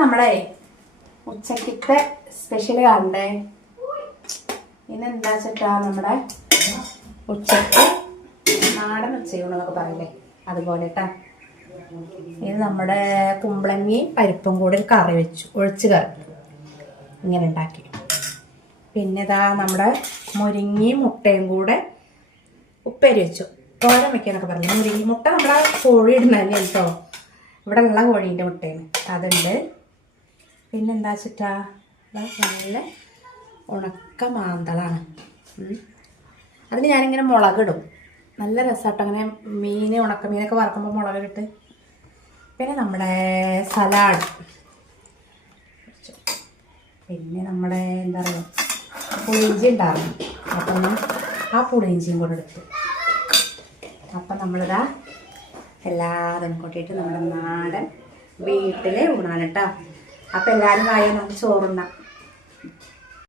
നമ്മളെ ഉച്ചക്കത്തെ സ്പെഷ്യൽ കാണണ്ടേ. ഇന്നെന്താ വെച്ചിട്ടാ നമ്മുടെ ഉച്ചക്ക് നാടൻ ഉച്ചയൂണെന്നൊക്കെ പറയില്ലേ, അതുപോലെ കേട്ടാ. ഇത് നമ്മുടെ കുമ്പളങ്ങിയും പരിപ്പും കൂടെ ഒരു കറി വെച്ചു, ഒഴിച്ച് കറി ഇങ്ങനെ ഉണ്ടാക്കി. പിന്നെ ഇതാ നമ്മുടെ മുരിങ്ങയും മുട്ടയും കൂടെ ഉപ്പേരി വെച്ചു. തോരൻ വെക്കാന്നൊക്കെ പറഞ്ഞു. മുരിങ്ങ മുട്ട നമ്മളെ കോഴി ഇടുന്ന തന്നെ കേട്ടോ, ഇവിടെ ഉള്ള കോഴീൻ്റെ മുട്ടയാണ്, അതുണ്ട്. പിന്നെന്താ വെച്ചിട്ടാ നല്ല ഉണക്ക മാന്തളാണ്. അതിന് ഞാനിങ്ങനെ മുളകിടും, നല്ല രസമാട്ടോ. അങ്ങനെ മീൻ, ഉണക്ക മീനൊക്കെ വറക്കുമ്പോൾ മുളകിട്ട്. പിന്നെ നമ്മുടെ സലാഡ്, പിന്നെ നമ്മുടെ എന്താ പറയുക പുളിയിഞ്ചി ഉണ്ടായിരുന്നു, അപ്പം ആ പുളിയിഞ്ചിയും കൂടെ എടുത്തു. അപ്പം നമ്മളിതാ എല്ലാവരും കൂട്ടിയിട്ട് നമ്മുടെ നാടൻ വീട്ടിലെ ഊണാണ് കേട്ടോ. അപ്പം എല്ലാവരും വായോ, നമുക്ക് ചോറുണ്ണാം.